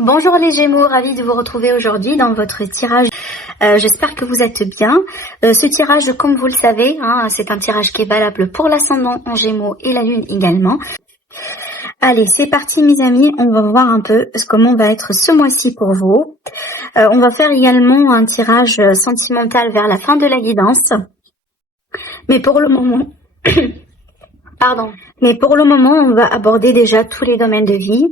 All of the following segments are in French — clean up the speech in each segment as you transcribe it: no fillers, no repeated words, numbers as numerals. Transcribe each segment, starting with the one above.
Bonjour les Gémeaux, ravie de vous retrouver aujourd'hui dans votre tirage. J'espère que vous êtes bien. Ce tirage, comme vous le savez, c'est un tirage qui est valable pour l'ascendant en Gémeaux et la Lune également. Allez, c'est parti mes amis, on va voir un peu comment va être ce mois-ci pour vous. On va faire également un tirage sentimental vers la fin de la guidance. Mais pour le moment, on va aborder déjà tous les domaines de vie.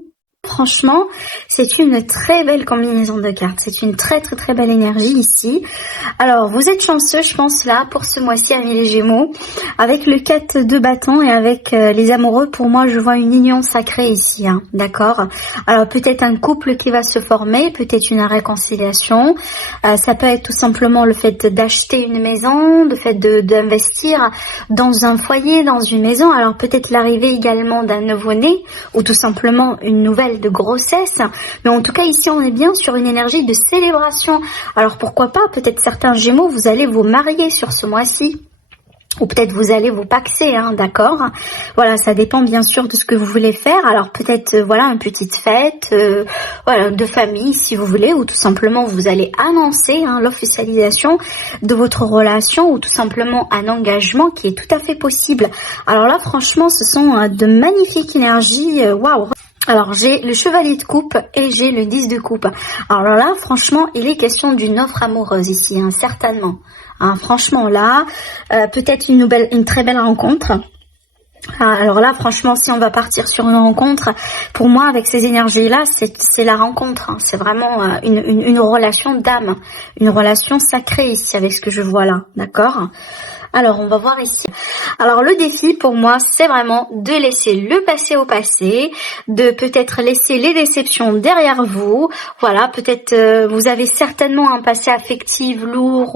Franchement, c'est une très belle combinaison de cartes. C'est une très belle énergie ici. Alors, vous êtes chanceux, je pense, là, pour ce mois-ci, amis les Gémeaux. Avec le 4 de bâton et avec les amoureux, pour moi, je vois une union sacrée ici, d'accord? Alors, peut-être un couple qui va se former, peut-être une réconciliation. Ça peut être tout simplement le fait d'acheter une maison, le fait d'investir dans un foyer, dans une maison. Alors, peut-être l'arrivée également d'un nouveau-né ou tout simplement une nouvelle de grossesse, mais en tout cas ici on est bien sur une énergie de célébration. Alors pourquoi pas, peut-être certains Gémeaux vous allez vous marier sur ce mois-ci, ou peut-être vous allez vous paxer, d'accord? Voilà, ça dépend bien sûr de ce que vous voulez faire. Alors peut-être voilà une petite fête, voilà, de famille si vous voulez, ou tout simplement vous allez annoncer l'officialisation de votre relation, ou tout simplement un engagement qui est tout à fait possible. Alors là franchement ce sont de magnifiques énergies, waouh. Alors j'ai le chevalier de coupe et j'ai le 10 de coupe. Alors là franchement il est question d'une offre amoureuse ici, certainement. Franchement là, peut-être une très belle rencontre. Alors là franchement si on va partir sur une rencontre, pour moi avec ces énergies là c'est la rencontre, c'est vraiment une relation d'âme, une relation sacrée ici avec ce que je vois là, d'accord? Alors on va voir ici. Alors le défi pour moi c'est vraiment de laisser le passé au passé, de peut-être laisser les déceptions derrière vous. Voilà, peut-être vous avez certainement un passé affectif lourd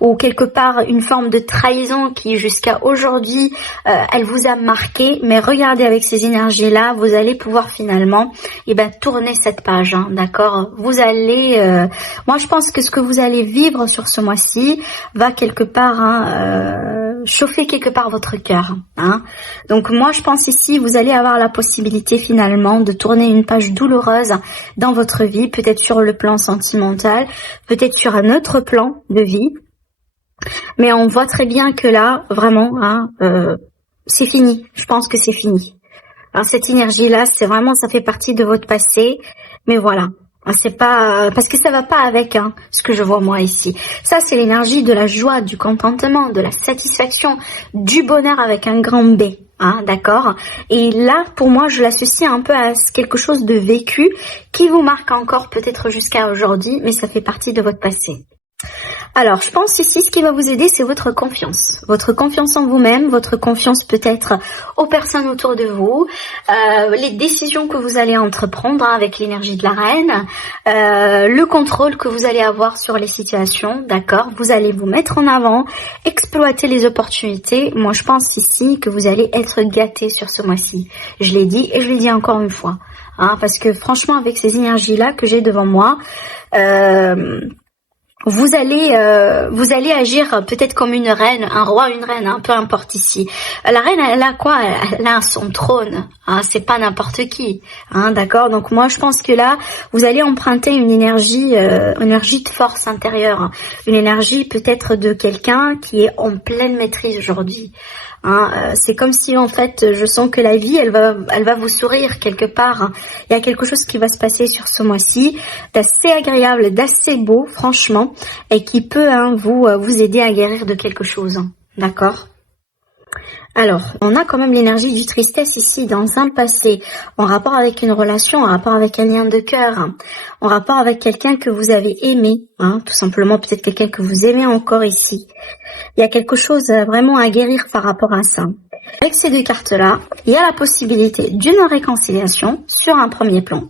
ou quelque part une forme de trahison qui jusqu'à aujourd'hui elle vous a marqué, mais regardez avec ces énergies là vous allez pouvoir finalement tourner cette page, d'accord? Vous allez moi je pense que ce que vous allez vivre sur ce mois-ci va quelque part chauffer quelque part votre cœur, Donc moi je pense ici vous allez avoir la possibilité finalement de tourner une page douloureuse dans votre vie, peut-être sur le plan sentimental, peut-être sur un autre plan de vie, mais on voit très bien que là vraiment c'est fini. Je pense que c'est fini. Alors cette énergie là c'est vraiment, ça fait partie de votre passé, mais voilà. C'est pas parce que ça va pas avec ce que je vois moi ici. Ça c'est l'énergie de la joie, du contentement, de la satisfaction, du bonheur avec un grand B, d'accord. Et là pour moi je l'associe un peu à quelque chose de vécu qui vous marque encore peut-être jusqu'à aujourd'hui, mais ça fait partie de votre passé. Alors, je pense ici, ce qui va vous aider, c'est votre confiance en vous-même, votre confiance peut-être aux personnes autour de vous, les décisions que vous allez entreprendre avec l'énergie de la reine, le contrôle que vous allez avoir sur les situations, d'accord? Vous allez vous mettre en avant, exploiter les opportunités. Moi, je pense ici que vous allez être gâtés sur ce mois-ci. Je l'ai dit et je l'ai dit encore une fois, parce que franchement, avec ces énergies-là que j'ai devant moi, vous allez agir peut-être comme une reine, un roi, une reine, peu importe ici. La reine, elle a quoi? Elle a son trône, c'est pas n'importe qui, d'accord. Donc moi, je pense que là, vous allez emprunter une énergie de force intérieure, une énergie peut-être de quelqu'un qui est en pleine maîtrise aujourd'hui. C'est comme si en fait je sens que la vie elle va vous sourire quelque part. Il y a quelque chose qui va se passer sur ce mois-ci d'assez agréable, d'assez beau franchement, et qui peut vous aider à guérir de quelque chose, d'accord. Alors, on a quand même l'énergie du tristesse ici dans un passé, en rapport avec une relation, en rapport avec un lien de cœur, en rapport avec quelqu'un que vous avez aimé, tout simplement, peut-être quelqu'un que vous aimez encore ici. Il y a quelque chose vraiment à guérir par rapport à ça. Avec ces deux cartes-là, il y a la possibilité d'une réconciliation sur un premier plan,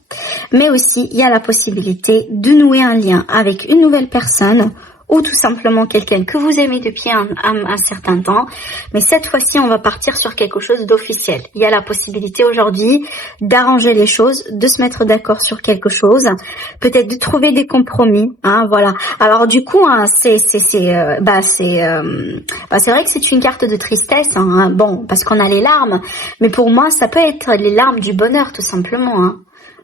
mais aussi il y a la possibilité de nouer un lien avec une nouvelle personne, ou tout simplement quelqu'un que vous aimez depuis un certain temps, mais cette fois-ci on va partir sur quelque chose d'officiel. Il y a la possibilité aujourd'hui d'arranger les choses, de se mettre d'accord sur quelque chose, peut-être de trouver des compromis, voilà. Alors du coup, c'est vrai que c'est une carte de tristesse, bon, parce qu'on a les larmes, mais pour moi ça peut être les larmes du bonheur tout simplement,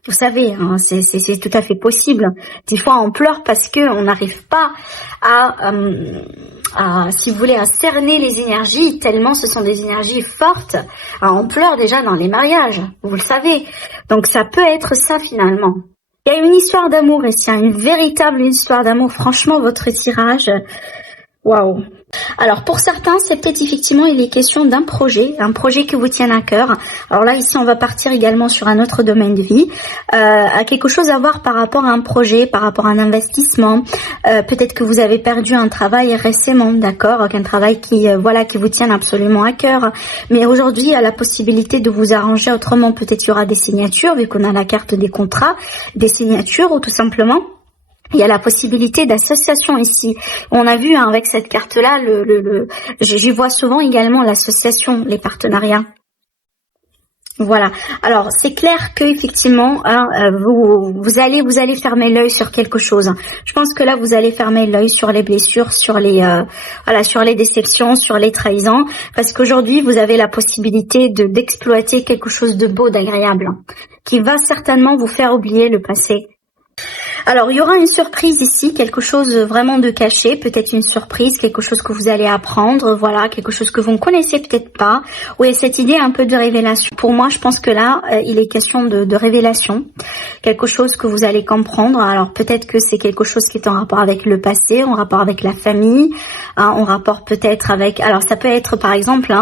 Vous savez, hein, c'est tout à fait possible. Des fois, on pleure parce que on n'arrive pas si vous voulez, à cerner les énergies, tellement ce sont des énergies fortes. Alors, on pleure déjà dans les mariages, vous le savez. Donc, ça peut être ça finalement. Il y a une histoire d'amour ici, hein, une véritable histoire d'amour. Franchement, votre tirage, waouh. Alors pour certains, c'est peut-être effectivement il est question d'un projet qui vous tient à cœur. Alors là ici on va partir également sur un autre domaine de vie, à quelque chose à voir par rapport à un projet, par rapport à un investissement. Peut-être que vous avez perdu un travail récemment, d'accord, un travail qui qui vous tient absolument à cœur. Mais aujourd'hui il y a la possibilité de vous arranger autrement. Peut-être il y aura des signatures vu qu'on a la carte des contrats, des signatures ou tout simplement. Il y a la possibilité d'association ici. On a vu avec cette carte-là, j'y vois souvent également l'association, les partenariats. Voilà. Alors c'est clair que effectivement, vous allez fermer l'œil sur quelque chose. Je pense que là vous allez fermer l'œil sur les blessures, sur les sur les déceptions, sur les trahisons, parce qu'aujourd'hui vous avez la possibilité d'exploiter quelque chose de beau, d'agréable, qui va certainement vous faire oublier le passé. Alors, il y aura une surprise ici, quelque chose vraiment de caché, peut-être une surprise, quelque chose que vous allez apprendre, voilà, quelque chose que vous ne connaissez peut-être pas. Oui, cette idée un peu de révélation. Pour moi, je pense que là, il est question de révélation, quelque chose que vous allez comprendre. Alors, peut-être que c'est quelque chose qui est en rapport avec le passé, en rapport avec la famille, en rapport peut-être avec... Alors, ça peut être, par exemple...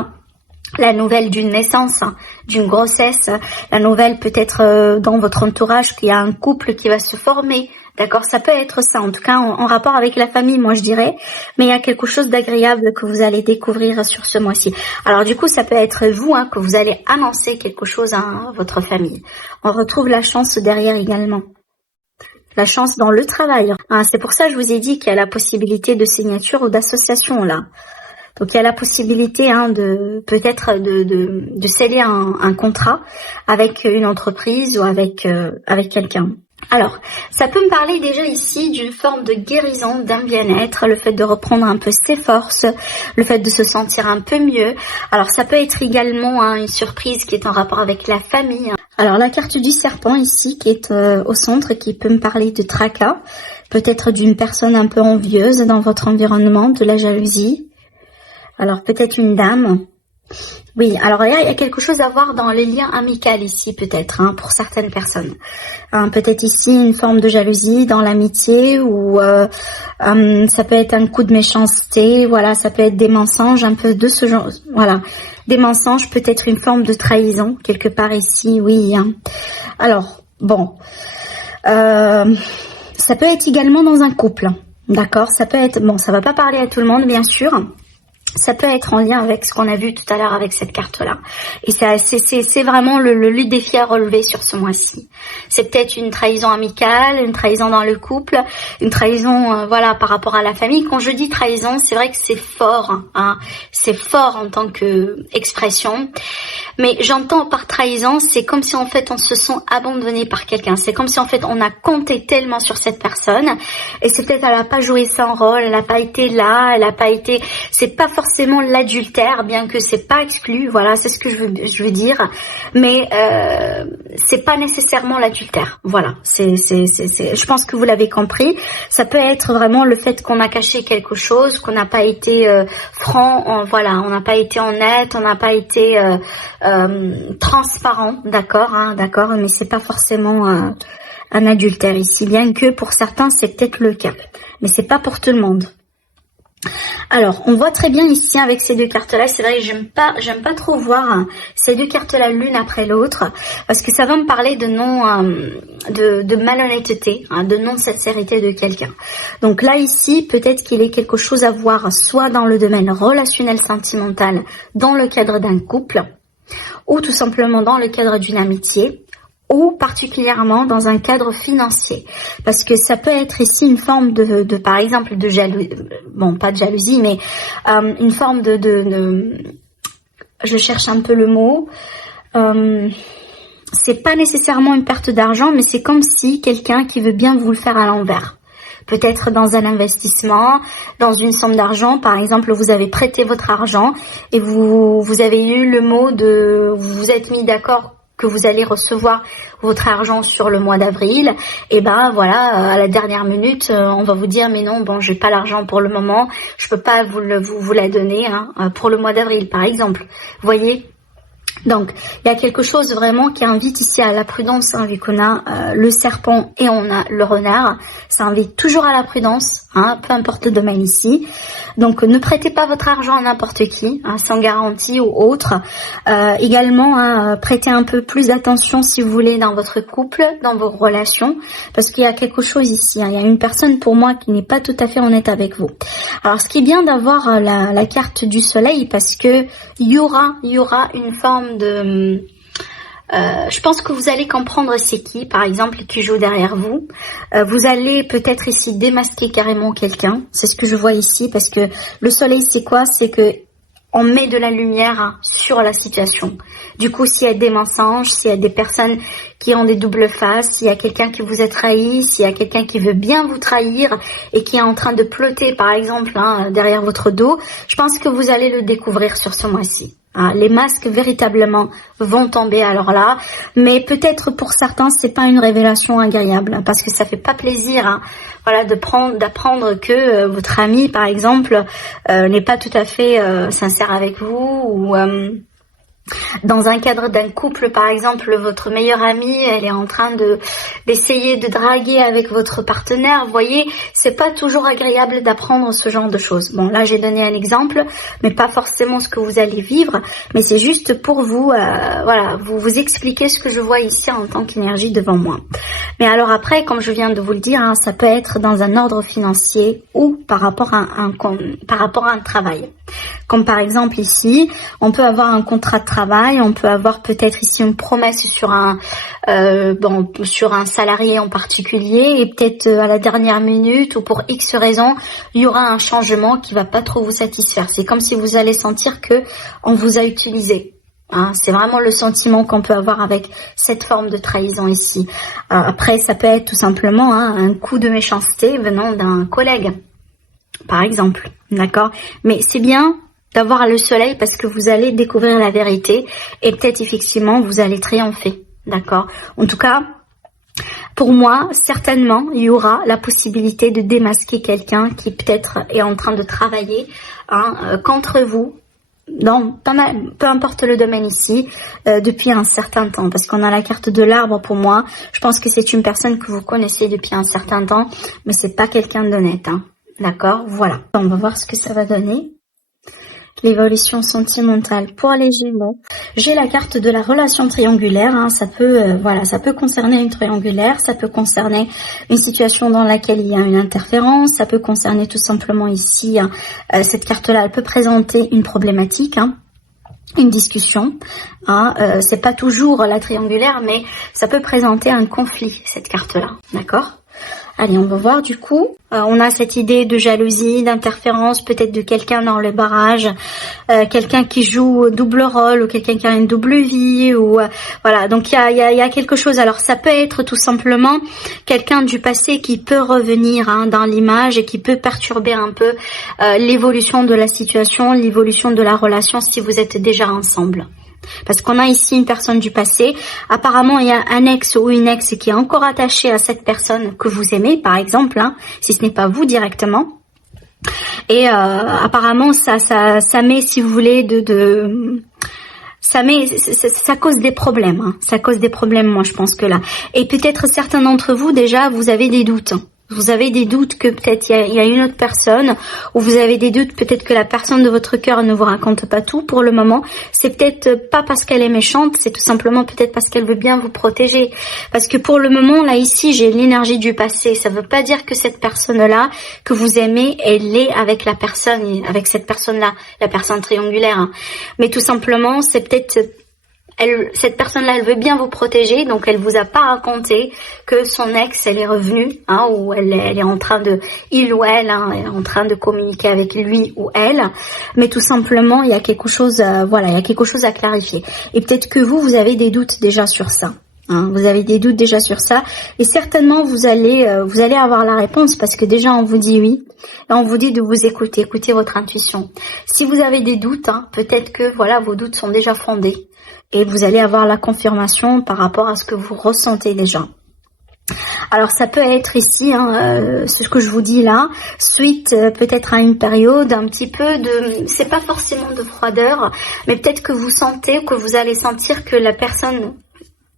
la nouvelle d'une naissance, d'une grossesse, la nouvelle peut-être dans votre entourage qu'il y a un couple qui va se former, d'accord, ça peut être ça, en tout cas en rapport avec la famille, moi je dirais, mais il y a quelque chose d'agréable que vous allez découvrir sur ce mois-ci. Alors du coup, ça peut être vous, que vous allez annoncer quelque chose à votre famille. On retrouve la chance derrière également. La chance dans le travail. C'est pour ça que je vous ai dit qu'il y a la possibilité de signature ou d'association là. Donc il y a la possibilité de peut-être de sceller un contrat avec une entreprise ou avec quelqu'un. Alors, ça peut me parler déjà ici d'une forme de guérison, d'un bien-être, le fait de reprendre un peu ses forces, le fait de se sentir un peu mieux. Alors ça peut être également une surprise qui est en rapport avec la famille. Alors la carte du serpent ici qui est au centre, qui peut me parler de tracas, peut-être d'une personne un peu envieuse dans votre environnement, de la jalousie. Alors peut-être une dame. Oui, alors il y a quelque chose à voir dans les liens amicaux ici peut-être, pour certaines personnes. Peut-être ici une forme de jalousie dans l'amitié ou ça peut être un coup de méchanceté, voilà, ça peut être des mensonges, un peu de ce genre, voilà. Des mensonges, peut-être une forme de trahison quelque part ici, oui. Alors, bon, ça peut être également dans un couple, d'accord, ça peut être, bon, ça va pas parler à tout le monde bien sûr. Ça peut être en lien avec ce qu'on a vu tout à l'heure avec cette carte-là. Et c'est vraiment le défi à relever sur ce mois-ci. C'est peut-être une trahison amicale, une trahison dans le couple, une trahison par rapport à la famille. Quand je dis trahison, c'est vrai que c'est fort, c'est fort en tant que expression. Mais j'entends par trahison, c'est comme si en fait on se sent abandonné par quelqu'un. C'est comme si en fait on a compté tellement sur cette personne et c'est peut-être elle a pas joué son rôle, elle a pas été là, elle a pas été. C'est pas forcément l'adultère, bien que c'est pas exclu. Voilà, c'est ce que je veux dire. Mais c'est pas nécessairement l'adultère. Voilà, je pense que vous l'avez compris. Ça peut être vraiment le fait qu'on a caché quelque chose, qu'on n'a pas été franc. On n'a pas été honnête, on n'a pas été transparent, d'accord, mais c'est pas forcément un adultère ici, bien que pour certains c'est peut-être le cas, mais c'est pas pour tout le monde. Alors, on voit très bien ici avec ces deux cartes-là, c'est vrai que j'aime pas trop voir ces deux cartes-là l'une après l'autre, parce que ça va me parler de de malhonnêteté, de non-sincérité de quelqu'un. Donc là, ici, peut-être qu'il est quelque chose à voir, soit dans le domaine relationnel sentimental, dans le cadre d'un couple, ou tout simplement dans le cadre d'une amitié, ou particulièrement dans un cadre financier, parce que ça peut être ici une forme de par exemple de jalousie, bon pas de jalousie, mais une forme de je cherche un peu le mot, c'est pas nécessairement une perte d'argent, mais c'est comme si quelqu'un qui veut bien vous le faire à l'envers. Peut-être dans un investissement, dans une somme d'argent, par exemple, vous avez prêté votre argent et vous avez eu le mot vous vous êtes mis d'accord que vous allez recevoir votre argent sur le mois d'avril, et ben voilà, à la dernière minute, on va vous dire mais non, bon, j'ai pas l'argent pour le moment, je peux pas vous la donner pour le mois d'avril par exemple. Vous voyez? Donc, il y a quelque chose vraiment qui invite ici à la prudence, vu qu'on a le serpent et on a le renard. Ça invite toujours à la prudence, peu importe le domaine ici. Donc, ne prêtez pas votre argent à n'importe qui, sans garantie ou autre. Également, prêtez un peu plus d'attention, si vous voulez, dans votre couple, dans vos relations, parce qu'il y a quelque chose ici. Il y a une personne, pour moi, qui n'est pas tout à fait honnête avec vous. Alors, ce qui est bien d'avoir la carte du soleil, parce que il y aura une forme de... je pense que vous allez comprendre c'est qui, par exemple, qui joue derrière vous. Vous allez peut-être ici démasquer carrément quelqu'un. C'est ce que je vois ici, parce que le soleil, c'est quoi? C'est que on met de la lumière sur la situation. Du coup, s'il y a des mensonges, s'il y a des personnes qui ont des doubles faces, s'il y a quelqu'un qui vous a trahi, s'il y a quelqu'un qui veut bien vous trahir et qui est en train de plotter, par exemple, derrière votre dos, je pense que vous allez le découvrir sur ce mois-ci. Les masques véritablement vont tomber alors là, mais peut-être pour certains c'est pas une révélation agréable, parce que ça fait pas plaisir, voilà, d'apprendre que votre ami par exemple n'est pas tout à fait sincère avec vous, ou dans un cadre d'un couple, par exemple, votre meilleure amie, elle est en train d'essayer de draguer avec votre partenaire. Vous voyez, c'est pas toujours agréable d'apprendre ce genre de choses. Bon, là, j'ai donné un exemple, mais pas forcément ce que vous allez vivre, mais c'est juste pour vous, voilà, vous expliquer ce que je vois ici en tant qu'énergie devant moi. Mais alors après, comme je viens de vous le dire, ça peut être dans un ordre financier ou par rapport à un travail. Comme par exemple ici, on peut avoir un contrat de travail, on peut avoir peut-être ici une promesse sur un salarié en particulier, et peut-être à la dernière minute ou pour X raison, il y aura un changement qui va pas trop vous satisfaire. C'est comme si vous allez sentir que on vous a utilisé. C'est vraiment le sentiment qu'on peut avoir avec cette forme de trahison ici. Après, ça peut être tout simplement un coup de méchanceté venant d'un collègue, par exemple, d'accord? Mais c'est bien d'avoir le soleil parce que vous allez découvrir la vérité et peut-être effectivement vous allez triompher, d'accord? En tout cas, pour moi, certainement, il y aura la possibilité de démasquer quelqu'un qui peut-être est en train de travailler contre vous, peu importe le domaine ici, depuis un certain temps, parce qu'on a la carte de l'arbre. Pour moi, je pense que c'est une personne que vous connaissez depuis un certain temps, mais c'est pas quelqu'un d'honnête, d'accord? Voilà, on va voir ce que ça va donner. L'évolution sentimentale pour les Gémeaux. J'ai la carte de la relation triangulaire. Ça peut concerner une triangulaire, ça peut concerner une situation dans laquelle il y a une interférence, ça peut concerner tout simplement ici, cette carte-là, elle peut présenter une problématique, une discussion. C'est pas toujours la triangulaire, mais ça peut présenter un conflit, cette carte-là, d'accord? Allez, on va voir du coup. On a cette idée de jalousie, d'interférence, peut-être de quelqu'un dans le barrage, quelqu'un qui joue double rôle, ou quelqu'un qui a une double vie, ou voilà. Donc il y a quelque chose. Alors ça peut être tout simplement quelqu'un du passé qui peut revenir dans l'image et qui peut perturber un peu l'évolution de la situation, l'évolution de la relation si vous êtes déjà ensemble. Parce qu'on a ici une personne du passé, apparemment il y a un ex ou une ex qui est encore attaché à cette personne que vous aimez, par exemple, si ce n'est pas vous directement. Et apparemment ça met, si vous voulez, ça cause des problèmes, ça cause des problèmes, moi je pense que là. Et peut-être certains d'entre vous déjà, vous avez des doutes. Vous avez des doutes que peut-être il y a une autre personne, ou vous avez des doutes peut-être que la personne de votre cœur ne vous raconte pas tout pour le moment. C'est peut-être pas parce qu'elle est méchante, c'est tout simplement peut-être parce qu'elle veut bien vous protéger. Parce que pour le moment, là ici, j'ai l'énergie du passé. Ça veut pas dire que cette personne-là que vous aimez, elle est avec cette personne-là, la personne triangulaire. Mais tout simplement, c'est peut-être... cette personne-là, elle veut bien vous protéger, donc elle vous a pas raconté que son ex, elle est revenue, ou elle est en train de, il ou elle, est en train de communiquer avec lui ou elle, mais tout simplement, il y a quelque chose, il y a quelque chose à clarifier. Et peut-être que vous avez des doutes déjà sur ça. Vous avez des doutes déjà sur ça, et certainement vous allez avoir la réponse, parce que déjà on vous dit oui, et on vous dit de vous écoutez votre intuition. Si vous avez des doutes, peut-être que vos doutes sont déjà fondés. et vous allez avoir la confirmation par rapport à ce que vous ressentez déjà. Alors ça peut être ici, ce que je vous dis là, suite peut-être à une période un petit peu de, c'est pas forcément de froideur, mais peut-être que vous sentez, que vous allez sentir que la personne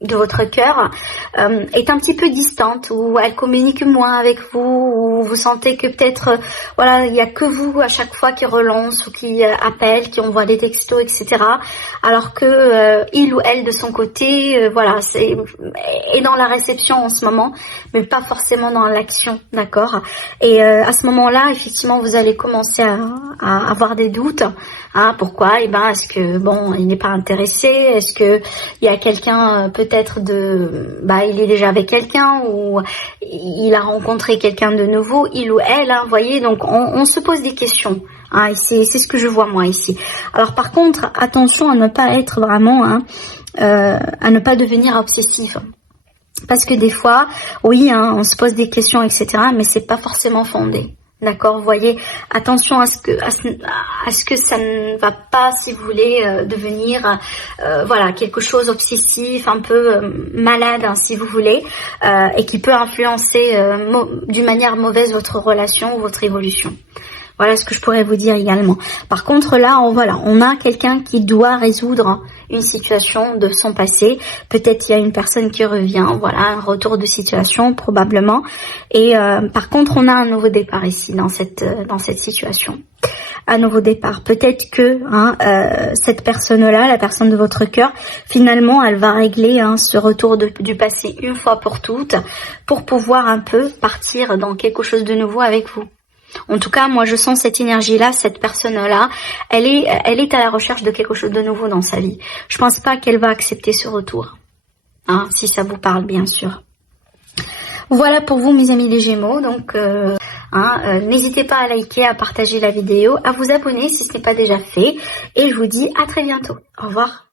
de votre cœur est un petit peu distante, ou elle communique moins avec vous, ou vous sentez que peut-être voilà, il y a que vous à chaque fois qui relance ou qui appelle, qui envoie des textos, etc. Alors que il ou elle de son côté, voilà, est dans la réception en ce moment, mais pas forcément dans l'action, d'accord. Et à ce moment-là, effectivement, vous allez commencer à avoir des doutes. Pourquoi? Est-ce que bon, il n'est pas intéressé? Est-ce que il y a quelqu'un peut-être il est déjà avec quelqu'un, ou il a rencontré quelqu'un de nouveau, il ou elle, vous voyez, donc on se pose des questions. Et c'est ce que je vois moi ici. Alors par contre, attention à ne pas être vraiment, à ne pas devenir obsessif. Parce que des fois, oui, on se pose des questions, etc., mais c'est pas forcément fondé. D'accord, vous voyez, attention à ce que ça ne va pas, si vous voulez, devenir voilà, quelque chose obsessif, un peu malade, si vous voulez, et qui peut influencer d'une manière mauvaise votre relation ou votre évolution. Voilà ce que je pourrais vous dire également. Par contre, là, on a quelqu'un qui doit résoudre une situation de son passé. Peut-être il y a une personne qui revient, voilà, un retour de situation probablement. Et par contre, on a un nouveau départ ici dans cette situation. Un nouveau départ. Peut-être que cette personne-là, la personne de votre cœur, finalement, elle va régler ce retour du passé une fois pour toutes, pour pouvoir un peu partir dans quelque chose de nouveau avec vous. En tout cas, moi je sens cette énergie-là, cette personne-là, elle est à la recherche de quelque chose de nouveau dans sa vie. Je pense pas qu'elle va accepter ce retour, si ça vous parle bien sûr. Voilà pour vous mes amis les Gémeaux, donc n'hésitez pas à liker, à partager la vidéo, à vous abonner si ce n'est pas déjà fait, et je vous dis à très bientôt. Au revoir.